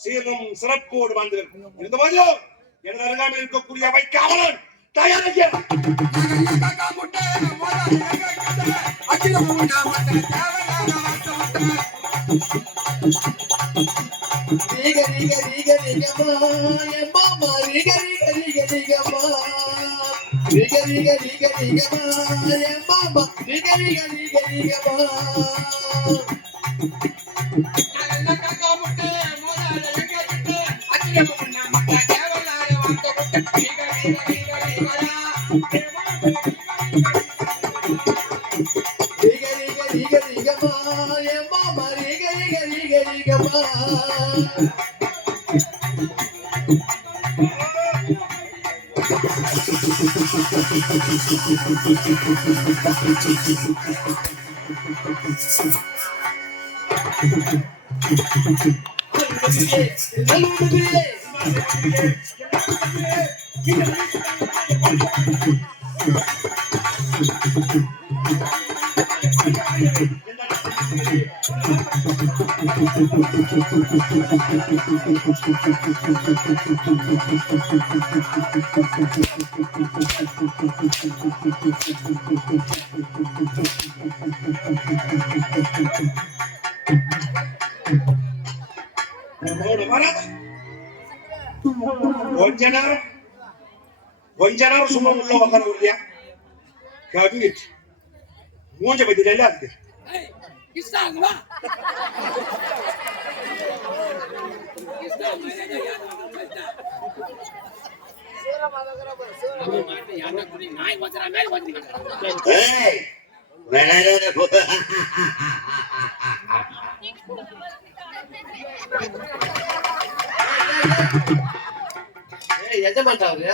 சீரும் சிறப்போடு வந்தது இருந்தபோது எனது அருகாமல் இருக்கக்கூடிய அவை காவலன் தயாரிக்க கொஞ்ச நேரம் சும்மா உள்ள உட்கார்ந்து இல்லையா கவிஞர் மூஞ்ச பத்தி நல்லா இருக்கு எஜமான்டா அவரு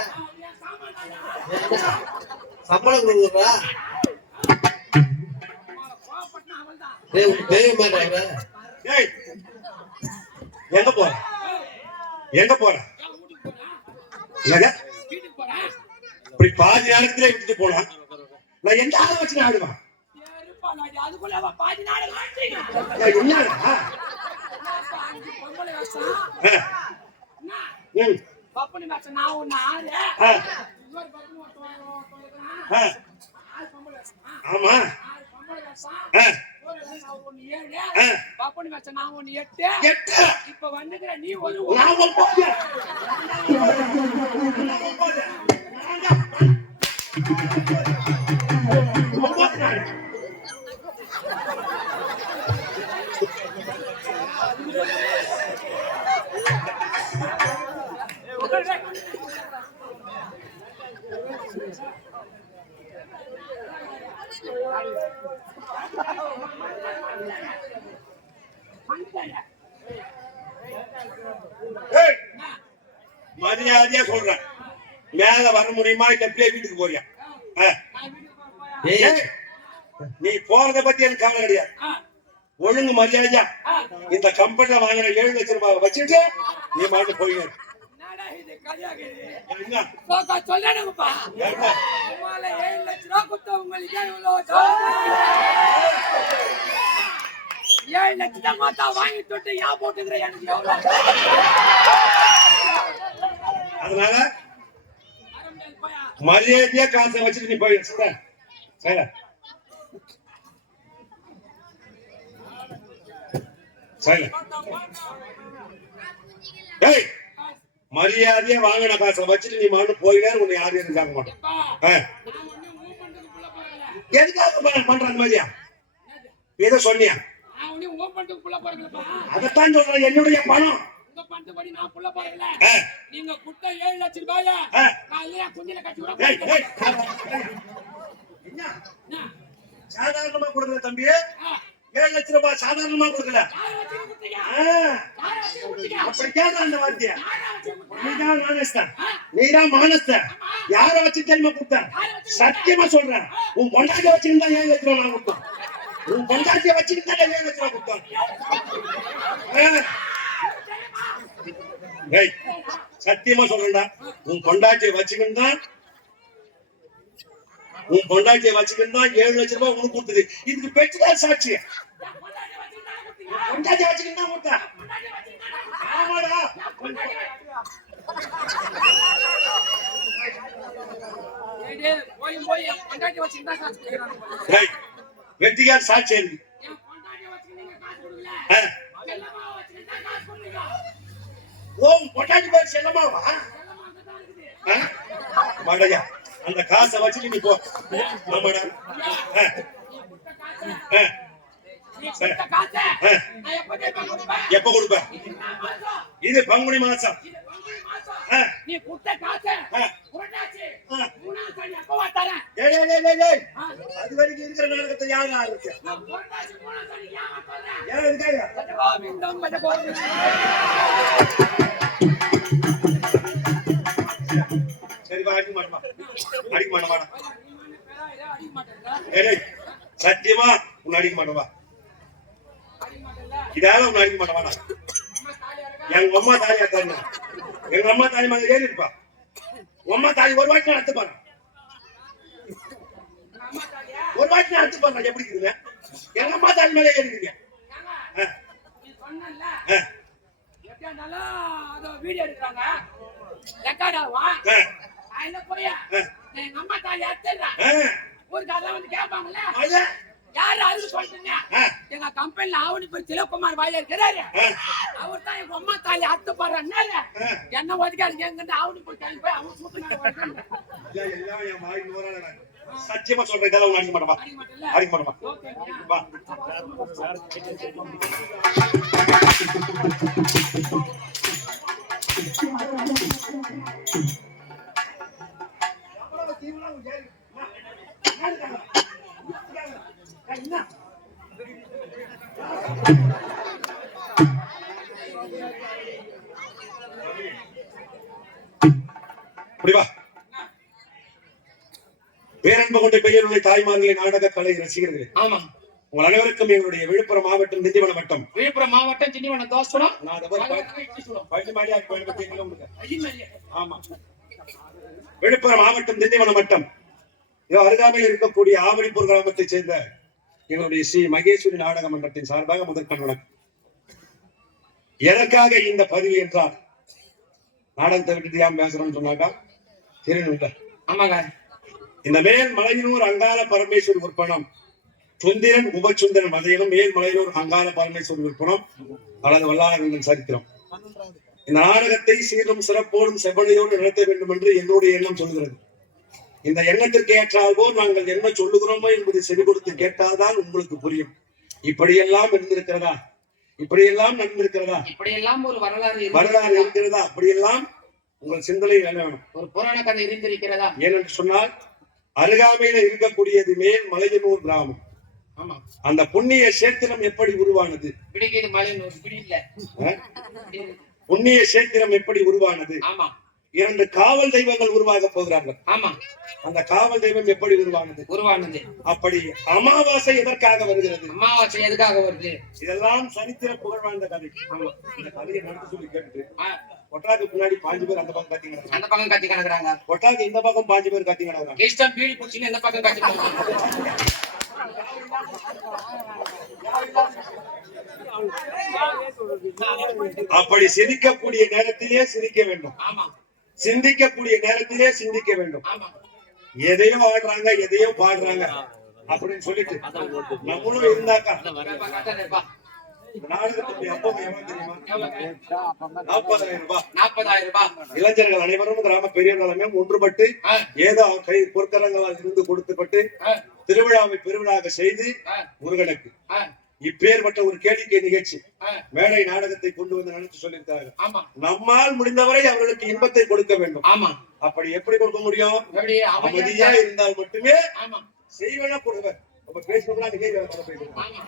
சம்பளம் கொடுக்குறா எங்க போற எங்க போற இப்படி பாதி நேரத்துல விட்டுட்டு போனா நான் எந்த ஆளை வச்சு ஆடுவேன் ஆமா இப்ப வந்துக்கிற நீ ஒரு மரியாதையா சொல்றேன், மேல வர முடியுமா இல்ல வீட்டுக்கு போறியா? நீ போறத பத்தி எனக்கு கவலை கிடையாது. ஒழுங்கு மரியாதையா இந்த கம்பெனில வாங்கின 7 லட்சம் ரூபாய் வச்சுட்டு நீ மாட்டு போயிடு. என்னடா இது கதையாகுது? என்ன? சோகா சொல்லணும்ப்பா. என்ன? உமால 7 லட்சம் ரூபாய் கொடுத்த உங்களுக்கு இவ்வளவு சோகம். 7 லட்சத்தை மாத்தா வாங்கி தொட்டு யா போட்டுக்கிற எனக்கு எவ்வளவு? அதனால மரியாதையா காசை வச்சுட்டு நீ போயிடு. சரி சரி சரி. ஏய், மரியாதையா வாங்கின காசை வச்சுட்டு நீ மாட்டு போயிடு. உன்னை யாரும் எதுவும் கேட்க மாட்டோம். எதுக்காக பண்ற அந்த மாதிரியா? ஏதோ சொன்னியா? அதத்தான் சொல்றேன். என்னுடைய பணம் நீங்க குட்ட 7 லட்சம் ரூபாயா குஞ்சில கட்டி சாதாரணமா கொடுக்கல தம்பி. 7 லட்சம் ரூபாய் சாதாரணமா கொடுக்கல. அப்படி கேட்க அந்த வார்த்தைய. நீதான் மானஸ்தன், நீதான் மானஸ்தன். யார வச்சு தெரியுமா கொடுத்த? சத்தியமா சொல்றேன், உன் பொண்டாட்டிய வச்சுக்கிட்டு 7 லட்சம் ரூபாய் நான் கொடுத்தேன். உன் பொண்டாட்டிய வச்சுக்கிட்டு 7 லட்சம் ரூபாய் கொடுத்தேன். சத்தியமா சொல்றேன்டா, உன் பொண்டாட்டிய வச்சுக்கிட்டு தான் 7 லட்சம் ரூபாய் உனக்கு கொடுத்தது. இதுக்கு பெற்றுதான் சாட்சி. பொண்டாட்டிய வச்சுக்கிட்டு தான் கொடுத்தேன். ஆமாடா. வெட்டிக்கார சாட்சி இருக்கு. பொட்டாட்டி பேர் செல்லமாவா? மாடையா, அந்த காசை வச்சுட்டு நீ போ. ஆமாடா. எப்ப கொடுப்ப? இது பங்குனி மாசம். நீ குட்ட காசு அது வரைக்கும் இருக்கிற நாடகத்தை யாரு ஆரம்பிச்ச? சரி வா, அடிக்க மாட்டா, அடிக்க மாட்டா. சத்தியமா உன்னை அடிக்க மாட்டவா? இதால உன்னை அடிக்க மாட்டவாடா. எங்க அம்மா தாலியா தரணும். எங்க அம்மா தாலி மாதிரி ஏறி இருப்பா. அம்மா தாலி ஒரு வாட்டி அறுத்து பாரு. ஒரு வாட்டி அறுத்து பாரு. எப்படி இருக்குங்க? எங்க அம்மா தாலி மேலே ஏறி இருக்கீங்க. வீடியோ எடுக்கிறாங்க, ரெக்கார்ட் ஆகும். போய் எங்க அம்மா தாலி அறுத்துறேன். ஊருக்கு அதெல்லாம் வந்து கேட்பாங்கல்ல, யாரு அறுத்து சொல்றீங்க? எங்க கம்பெனில ஆவணி போய் திலகுமார் வாயில இருக்கிறாரு. அவர் தான் எங்க அம்மா தாலி அறுத்து பாடுறாரு. என்ன ஒதுக்காது எங்க ஆவணி போய் தாலி போய் அவங்க சூப்பர். சத்தியமா சொல்றேன், இதெல்லாம் அடிக்க மாட்டவா? அடிக்க மாட்டவா? பேரன்பு கொண்ட பெரியவர்களை தாய்மார்களே, நாடக கலை ரசிகர்களே, ஆமா, உங்கள் அனைவருக்கும் எங்களுடைய விழுப்புரம் மாவட்டம் திண்டிவனம் வட்டம், விழுப்புரம் மாவட்டம் திண்டிவனம் தோசனம். ஆமா, விழுப்புரம் மாவட்டம் திண்டிவனம் வட்டம் அருகாமையில் இருக்கக்கூடிய ஆவணிப்பூர் கிராமத்தைச் சேர்ந்த எங்களுடைய ஸ்ரீ மகேஸ்வரி நாடக மன்றத்தின் சார்பாக முதற்கண் வணக்கம். எதற்காக இந்த பதிவு என்றால், நாடகத்தை விட்டுட்டு ஏன் பேசுறோம்னு சொன்னாக்கா தெரியல. ஆமாங்க, இந்த மேல் மலையனூர் அங்காள பரமேஸ்வரி உற்பணம் சுந்திரன் உபசுந்தரன் மதையிலும் மேல் மலையனூர் அங்காள பரமேஸ்வரி உற்பணம் அல்லது வல்லாளர்களின் சரித்திரம். இந்த நாடகத்தை சீரும் சிறப்போடும் செவ்வனையோடு நடத்த வேண்டும் என்று என்னுடைய எண்ணம் சொல்கிறது. இந்த எண்ணத்திற்கு ஏற்றால்போல் நாங்கள் என்ன சொல்லுகிறோமோ என்பதை செவி கொடுத்து கேட்டால்தான் உங்களுக்கு புரியும். இப்படியெல்லாம் இருந்திருக்கிறதா, இப்படியெல்லாம் நடந்திருக்கிறதா, இப்படியெல்லாம் ஒரு வரலாறு இருக்கிறதா, அப்படியெல்லாம் உங்கள் சிந்தனை வேணும். ஒரு புராண கதை இருந்திருக்கிறதா? ஏனென்று சொன்னால், அருகாமையில இருக்கக்கூடியது மேல் மலையனூர் கிராமம். ஆமா, அந்த புண்ணிய சேத்திரம் எப்படி உருவானது? மலையனூர் புண்ணிய சேத்திரம் எப்படி உருவானது? ஆமா, 2 காவல் தெய்வங்கள் உருவாக போகிறார்கள். ஆமா, அந்த காவல் தெய்வம் எப்படி உருவானது? உருவானது. அப்படி அமாவாசை எதற்காக வருகிறது? அமாவாசை எதுக்காக வருது? இதெல்லாம் சரித்திர புகழ் வாழ்ந்த கதை. ஆமா. இந்த கதையை நடத்த சொல்லி கேட்டு ஆ, ஒட்டாக்கு பின்னாடி 5 பேர் அந்த பக்கம் கத்தி கிடக்குறாங்க. அந்த பக்கம் கத்தி கிடக்குறாங்க. ஒட்டாக்கு இந்த பக்கம் 5 பேர் கத்தி கிடக்குறாங்க. இஷ்டம் பீடி குடிச்சுன்னு இந்த பக்கம் கத்தி கிடக்குறாங்க. அப்படி சிரிக்கக்கூடிய நேரத்திலே சிரிக்க வேண்டும். ஆமா, சிந்திக்கக்கூடிய நேரத்திலே சிந்திக்க வேண்டும். ஆமா. எதையோ ஆடுறாங்க, எதையோ பாடுறாங்க அப்படின்னு சொல்லிட்டு நம்மளும் இருந்தாக்கா கத்தாதேப்பா. நாடகத்துடைய அப்பம் எவ்வளவு தெரியுமா? எவ்வளவு? 40,000 ரூபாய். 40,000 ரூபாய். இளைஞர்கள் அனைவரும் கிராம பெரியவர்களுமே ஒன்றுபட்டு ஆ, ஏதோ கை பொற்கரங்களால் இருந்து கொடுத்துப்பட்டு ஆ, திருவிழாவை பெருவிழாக செய்து ஆ, முருகனுக்கு ஆ, இப்பேற்பட்ட ஒரு கேளிக்கை நிகழ்ச்சி ஆ. மேடை நாடகத்தை கொண்டு வந்து நினைச்சு சொல்லியிருக்காங்க. ஆமா, நம்மால் முடிந்தவரை அவர்களுக்கு இன்பத்தை கொடுக்க வேண்டும். ஆமா. அப்படி எப்படி கொடுக்க முடியும்? எப்படி? அமைதியா இருந்தால் மட்டுமே ஆமா, செய்வன கொடுவர். அப்ப பேசணும்னா நீங்க பேசணும். ஆமா.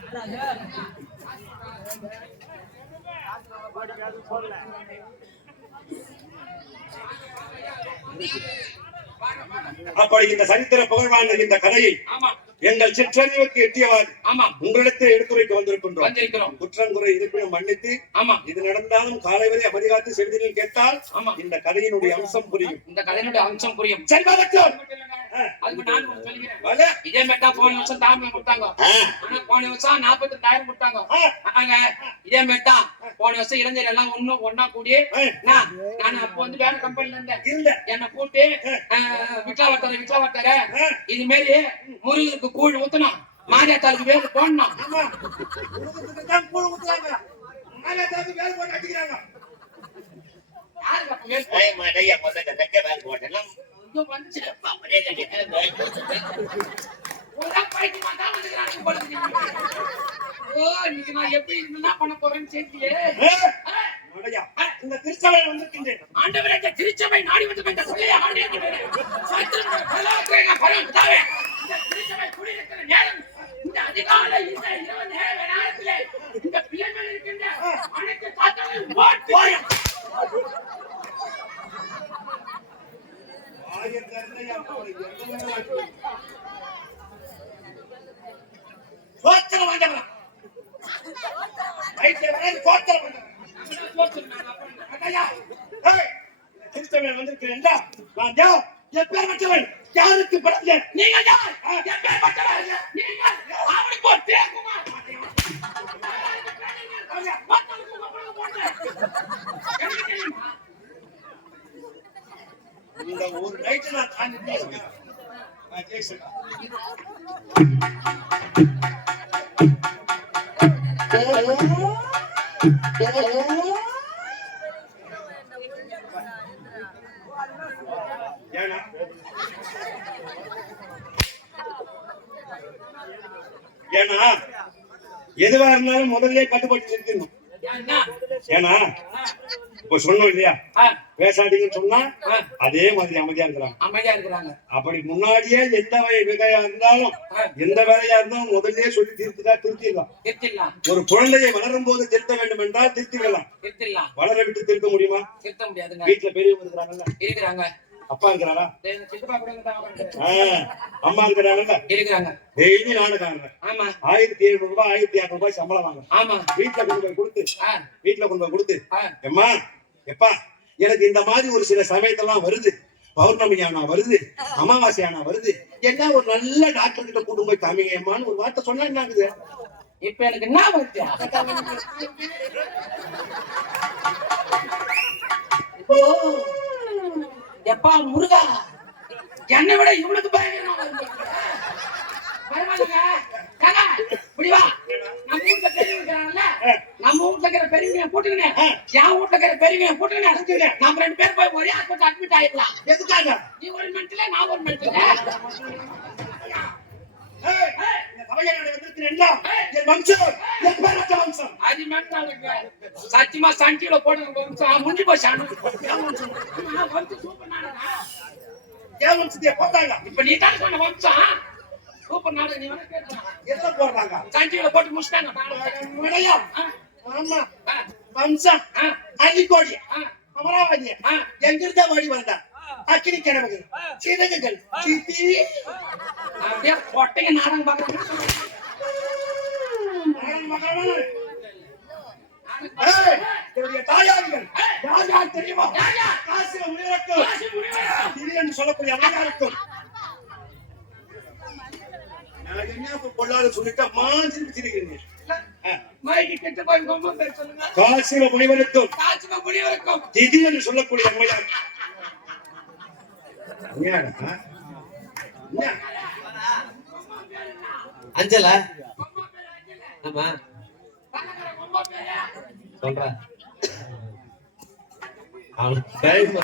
அப்படி இந்த சரித்திர புகழ் வாழ்ந்த இந்த கதையை ஆமா, எங்கள் சிற்றறிவுக்கு எட்டியவாறு ஆமா. உங்களிடத்தில் எடுத்துரைக்க வந்திருக்கின்றோம். வந்திருக்கிறோம். குற்றங்குறை இருப்பினும் மன்னித்து ஆமா, இது நடந்தாலும் காலை வரை அமைதிகாத்து செவிதில் கேட்டால் ஆமா. இந்த கதையினுடைய அம்சம் புரியும். இந்த கதையினுடைய அம்சம் புரியும். சரி, பகத்தோர். அதுக்கு நான் ஒண்ணு சொல்லிக்கிறேன். வாங்க. இதே மெட்டா போன வருஷம் தாமரை கொடுத்தாங்க. ஆனா போன வருஷம் 42,000 கொடுத்தாங்க. ஆங்க, இதே மெட்டா போன வருஷம் இளைஞர் எல்லாம் ஒன்னா கூடி நான் அப்ப வந்து வேற கம்பெனில இருந்தேன். இல்ல. என்ன கூட்டி விட்லா வட்டார இது மாதிரி முருகருக்கு கூழ் ஊத்தணும், மாரியாத்தாளுக்கு வேறு போடணும். ஆமா. உலகத்துக்கு தான் கூழ் ஊத்துறாங்க. மாரியாத்தாளுக்கு வேல் போட்டு அடிக்கிறாங்க. யாருக்கு அப்ப வேறு Ay, madaya mo sa dagat ka ba? Wala lang. இங்க வந்து Papadaya ka dito. ஒரு பைத்தியமா தான் வந்துக்கிறாங்க போல இருக்கு. ஓ, இன்னைக்கு நான் எப்படி என்ன பண்ண போறேன்னு தெரியலையே. மடையா, இந்த திருச்சபை வந்திருக்கின்றேன். ஆண்டவரே, இந்த திருச்சபை நாடி வந்து பெற்ற சொல்லியே ஆண்டவரே. சத்திரமே பலாத்ரேக பரந்தாவே. இந்த திருச்சபை குடியிருக்கிற நேரம் இந்த அதிகாலை இந்த இரவு நேரத்திலே இந்த பிள்ளைகள் இருக்கின்ற அனைத்து தாத்தாவையும் போய் ஆயிரத்தன்னையா போய் சோத்திரம் வந்தவரா. ஐயா சோத்திரம் பண்ணு. சோத்திரம் அடையா. ஏய், திருச்சபை வந்திருக்கிறேன். நான் யார்? எப்பேற்பட்டவன்? யாருக்கு பிறந்தேன்? நீங்க யார்? எப்பேற்பட்டவர்? நீங்கள் அவனுக்கு ஒரு தேகுமார். இந்த ஒரு நைட்டு நான் தாண்டி பேசுறேன். நான் பேசுறேன். ஏன்னா ஏன்னா எதுவா இருந்தாலும் முதல்ல கட்டுப்பட்டு இருக்கணும். ஏன்னா இப்ப சொன்னோம் இல்லையா, பேசாதீங்கன்னு சொன்னா அதே மாதிரி அமைதியா இருக்கிறாங்க. அமைதியா இருக்கிறாங்க. அப்படி முன்னாடியே எந்த வகையா இருந்தாலும் எந்த வேலையா இருந்தாலும் முதல்லயே சொல்லி திருத்திடலாம். திருத்திடலாம். ஒரு குழந்தையை வளரும் போது திருத்த வேண்டும் என்றால் திருத்திடலாம். திருத்திடலாம். வளர விட்டு திருத்த முடியுமா? திருத்த முடியாதுங்க. வீட்டுல பெரியவங்க இருக்கிறாங்கல்ல, இருக்கிறாங்க. அப்பா இருக்கிறாரா? எங்க சித்தப்பா கூட இருந்தாங்க. அம்மா இருக்கிறாங்கல்ல, இருக்கிறாங்க. டெய்லி நானுக்காங்க ஆமா, 1,700 ரூபாய் 1,600 ரூபாய் சம்பளம் வாங்க. ஆமா. வீட்டுல கொண்டு போய் கொடுத்து வீட்டுல கொண்டு போய் கொடுத்து ஆ. எம்மா எப்பா எனக்கு இந்த மாதிரி ஒரு சில சமயத்தெல்லாம் வருது, பௌர்ணமி ஆனா வருது, அமாவாசை ஆனா வருது, என்ன ஒரு நல்ல டாக்டர் கிட்ட கூட்டு போய் காமிங்க அம்மான்னு ஒரு வார்த்தை சொன்னா என்ன ஆகுது? இப்ப எனக்கு என்ன வருது? எப்பா முருகா, என்னை விட இவனுக்கு பயங்கரமா வருது. பரவாயில்லைங்க. ஏங்க, இப்படி வா. நம்ம வீட்டுல பெரியவங்க இருக்கிறாங்கல்ல, நம்ம வீட்டுல இருக்கிற பெரியவங்க போட்டுக்கினேன், என் வீட்டுல இருக்கிற பெரியவங்க போட்டுக்கினேன், நம்ம 2 பேர் போய் ஒரே ஹாஸ்பிட்டல் அட்மிட் ஆயிடலாம். எதுக்காக? நீ ஒரு மென்டல, நான் ஒரு மென்டல. இந்த சபையினுடைய வந்திருக்கிறேன். என் வம்சம் எப்பேற்பட்ட வம்சம்? அது மென்டலுங்க. சத்தியமா சண்டியில போட்டு முடிஞ்சு போச்சு. சூப்பர் நாடகா. என் வம்சத்தையே போட்டாங்க. இப்ப நீ தான் சொன்ன வம்சம் சூப்பர் நாடகம். நீ வந்து கேட்கலாம். எதுல போடுறாங்க? சண்டியில போட்டு முடிச்சிட்டாங்க. விடையா? ஆமா, வம்சம் அடிக்கோடி அமராவதி எங்கிருந்தா ஓடி வந்தா அக்கினி கிணறுகள் சிறகுகள் சித்தி அப்படியே பொட்டைங்க நாடகம் பார்க்கறாங்க. என்னுடைய தாயார்கள் யார் யார் தெரியுமா? யார் யார்? காசிவ முனிவருக்கும் காசி முனிவருக்கும். திடீரென்று சொல்லக்கூடிய அம்மையாருக்கும் நான் என்ன இப்ப பொல்லாத சொல்லிட்டு மாஞ்சி வச்சிருக்கீங்க. மைக்கு கெட்டு போய் உங்க அம்மா பேர் சொல்லுங்க. காசிவ முனிவருக்கும் காசிவ முனிவருக்கும். திடீரென்று சொல்லக்கூடிய அம்மையார் அம்மையாரா? என்ன? அஞ்சலா அம்மா பேர் அஞ்சல. ஆமா பணக்கார அம்மா பேரு. சொல்றேன் அவன் டைம்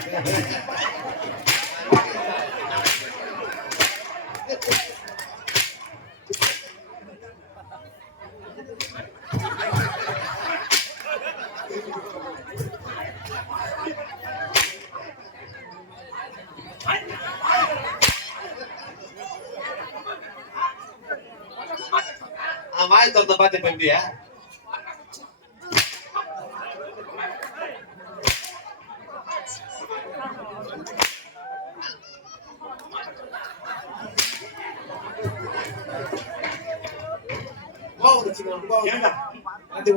வாய் திறந்த பார்த்து இப்ப எப்படியா ஏண்டா?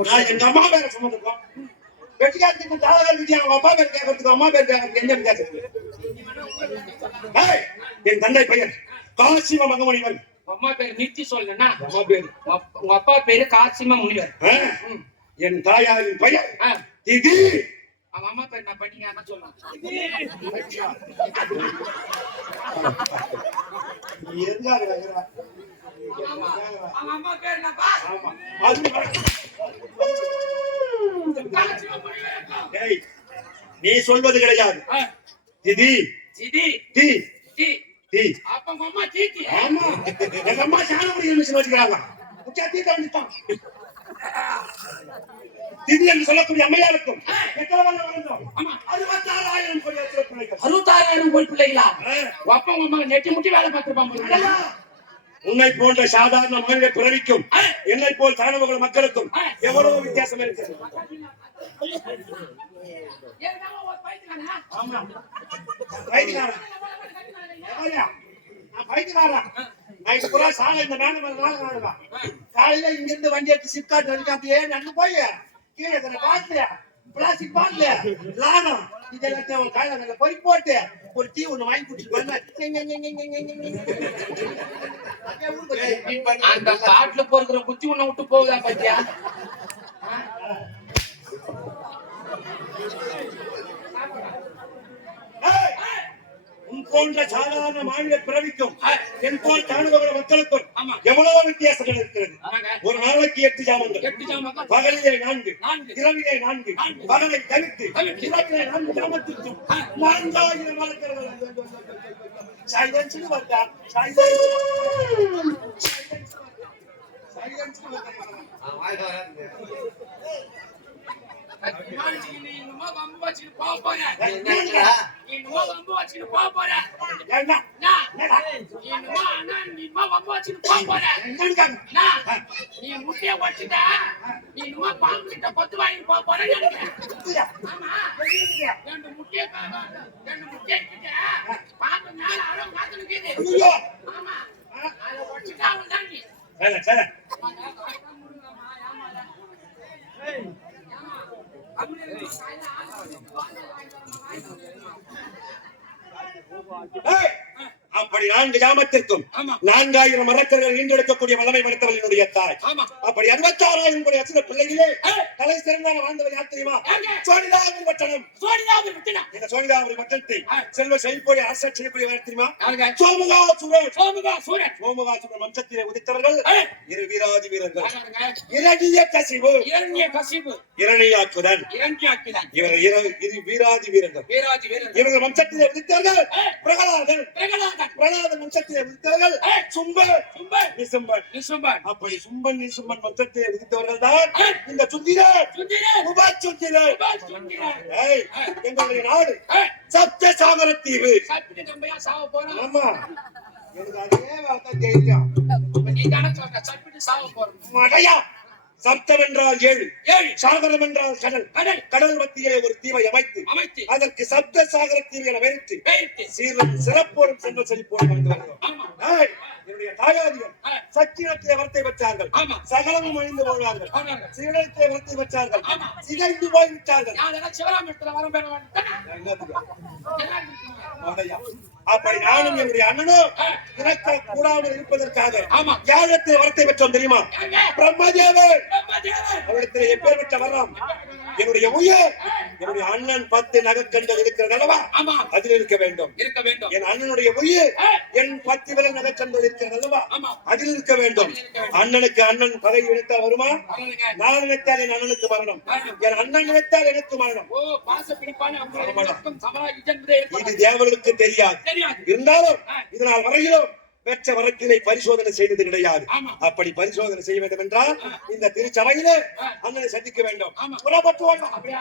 நான் எங்க அம்மா பேரை சுமந்துக்கோம். வெட்டிக்காரத்துக்கு தாளகார் விஜய் அவங்க அப்பா பேர் கேட்கறதுக்கு அம்மா பேர் கேட்கறதுக்கு என்ன வித்தியாசம்? ஏய், என் தந்தை பெயர் காசிவ மகமுனிவர். அம்மா பேர் நிறுத்தி சொல்லணும்னா அம்மா பேர் உங்க அப்பா பேரு காசிம முனிவர். என் தாயாரின் பெயர் ஆ. திதி. அவங்க அம்மா பேர் நான் பண்ணிக்க சொல்லலாம். நீ எதுக்காக இருக்கிற? அவங்க அம்மா பேர் என்னப்பா? ஆமா. அது காசிம முனிவருக்கும். ஏய், நீ சொல்வது கிடையாது. ஆ. திதி சிதி தி தி. தி. அப்ப உங்க அம்மா தீத்தி. ஆமா, எங்க அம்மா சாணபுரி மிஷின் வச்சுக்கிறாங்க. முக்கியத்தி தாண்டிட்டான். திதி என்று சொல்லக்கூடிய அம்மையாருக்கும் எத்தனை வருடம் வளர்ந்தோம்? ஆமா. 66,000 கோடி எத்தனை பிள்ளைகள்? 66,000 கோடி பிள்ளைகளா? ஆ. அப்ப உங்க அம்மா நெட்டி முட்டி வேலை பார்த்திருப்பாங்க. ஐயா, உன்னை போன்ற சாதாரண மனித பிறவிக்கும் என்னை போல் தானவர்கள் மக்களுக்கும் எவ்வளவு வித்தியாசம் இருக்கிறது. ஏன்னா ஒரு பைத்தியக்காரனா? ஆமா, பைத்தியக்காரன். ஐயா, நான் பைத்தியக்காரன். நைட்டு பூரா சாலை இந்த மேல மேல நாள் நாடுவா. காலையில இங்க இருந்து வண்டி எடுத்து சிப்காட் வரைக்கும் அப்படியே நடந்து போய் கீழே இருக்கிற பாட்டில பிளாஸ்டிக் பாட்டில லானம் இதெல்லாம் ஒரு காயில மேல பொறி போட்டு ஒரு டீ ஒண்ணு வாங்கி குடிச்சிட்டு அந்த காட்டுல போற புத்தி உன்னை விட்டு போகுதா பத்தியா? உன் போன்ற சாதாரண மாநில பிறவிக்கும் என் போல் தானுபவர மக்களுக்கும் ஆமா. எவ்வளவு வித்தியாசங்கள் இருக்கிறது. ஆமாங்க. ஒரு நாளைக்கு 8 ஜாமங்கள், 8 ஜாமங்கள், பகலிலே 4, நான்கு. இரவிலே 4, பகலை தவிர்த்து இரவிலே 4 ஜாமத்திற்கும் 4000 வழக்கர்கள். சைலன்ஸ் வந்தா சைலன்ஸ் வாய் வராது இன்னுமா வம்பு வச்சுட்டு போக போறேன். என்னடா இன்னுமா வம்பு வச்சுட்டு போக போறேன். என்ன இன்னுமா அண்ணா இன்னுமா வம்பு வச்சுட்டு போக போறேன். அண்ணா, நீ முட்டைய வச்சுட்ட இன்னுமா பாம்பு கிட்ட கொத்து வாங்கி போக போறேன்னு நினைக்கிறேன். ஆமா, 2 முட்டைய கிட்ட பாம்பு மேல அளவு காத்து நிக்குது. ஆமா, அதை வச்சுட்டா அவன்தான் நீ. சரி அப்படி 4 ஜாமத்திற்கும் 4000 மரக்கர்கள் ஈண்டெடுக்கக்கூடிய வல்லமை படைத்தவள் என்னுடைய தாய். அப்படி 66,000 கோடி அசுர பிள்ளைகளே தலை சிறந்தான வாழ்ந்தவர் யார் தெரியுமா? சோனிதாபுரி பட்டணம். சோனிதாபுரி பட்டணம். இந்த சோனிதாபுரி பட்டணத்தை செல்வ செழிப்போடு அரசு செய்யக்கூடிய யார் தெரியுமா? யாருங்க? சோமுகாசுரன். சோமுகாசுரன். சோமுகாசுரன் வம்சத்திலே உதித்தவர்கள் இரு வீராதி வீரர்கள். யாருங்க? இரணியகசிபு. இரணியகசிபு. இரணியாக்குதன். இரணியாக்குதன். இவர் இரு வீராதி வீரர்கள். வீராதி வீரர்கள். இவர்கள் வம்சத்திலே உதித்தவர்கள் பிரகலாதன். பிரகலாதன். பிரகலாதன் வம்சத்திலே உதித்தவர்கள் சும்பன். சும்பன். நிசும்பன். நிசும்பன். அப்படி சும்பன் நிசும்பன் வம்சத்திலே உதித்தவர்கள் தான் இந்த சுத்திரன். சுத்திரன். உபசுத்திரன். சுத்திரன். ஏய், எங்களுடைய நாடு சப்த சாகர தீவு. சாப்பிட்டு தம்பியா சாவ போறோம். ஆமா, எனக்கு அதே வார்த்தை தெரியும். நீ தானே சொல்ற சாப்பிட்டு சாவ போறோம். மடையா, சப்தம் என்றால் 7, ஏழு சாகரம் என்றால் கடல். கடல் கடல் மத்தியிலே ஒரு தீவை அமைத்து அமைத்து அதற்கு சப்த சாகர தீவை என வைத்து பெயர்த்து சீரும் சிறப்போடும் சென்ற செழிப்போடு வாழ்ந்து வருகிறோம். ஆமா ஏய், என்னுடைய தாயாதிகள் ஆ. சக்கிரத்திலே வரத்தை பெற்றார்கள், ஆமா சகலமும் அழிந்து போனார்கள். ஆமாங்க. சீடத்திலே வரத்தை பெற்றார்கள், ஆமா. சிதைந்து போய்விட்டார்கள். யாரெல்லாம் சிவராமத்துல வரம் பெற வேண்டும் என்னதுங்க? நல்லா இருக்குங்க. மோதையா. அப்படி நானும் என்னுடைய அண்ணனும் இறக்க கூடாமல் இருப்பதற்காக ஆமா. யாகத்தில் வரத்தை பெற்றோம் தெரியுமா? ஏங்க, பிரம்மதேவன் பிரம்மதேவன். அவரிடத்தில் எப்பேர் பெற்ற வர்றோம். என்னுடைய உயிர் என்னுடைய அண்ணன் 10 நகக்கண்கள் இருக்கிறது அல்லவா, ஆமா அதில் இருக்க வேண்டும். இருக்க வேண்டும் என் அண்ணனுடைய உயிர் என் 10 விரல் நகக்கண்கள் இருக்கிறது அல்லவா, ஆமா அதில் இருக்க வேண்டும். அதில் இருக்க வேண்டும். அண்ணனுக்கு அண்ணன் பகை நினைத்தால் வருமா? அவ்வளவுதாங்க. நான் நினைத்தால் என் அண்ணனுக்கு மரணம், என் அண்ணன் நினைத்தால் எனக்கு மரணம். ஓ பாச பிடிப்பான ஆமாடா. அவங்களுக்கும் சமராஜ் என்பதே இது தேவர்களுக்கு தெரியாது. தெரியாது இருந்தாலும் இதனால் வரையிலும் பெற்ற வரத்தினை பரிசோதனை செய்தது கிடையாது. ஆமா. அப்படி பரிசோதனை செய்ய வேண்டும் என்றால் இந்த திருச்சபையிலே அண்ணனை சந்திக்க வேண்டும். ஆமா. புறப்பட்டு வாங்க. அப்படியா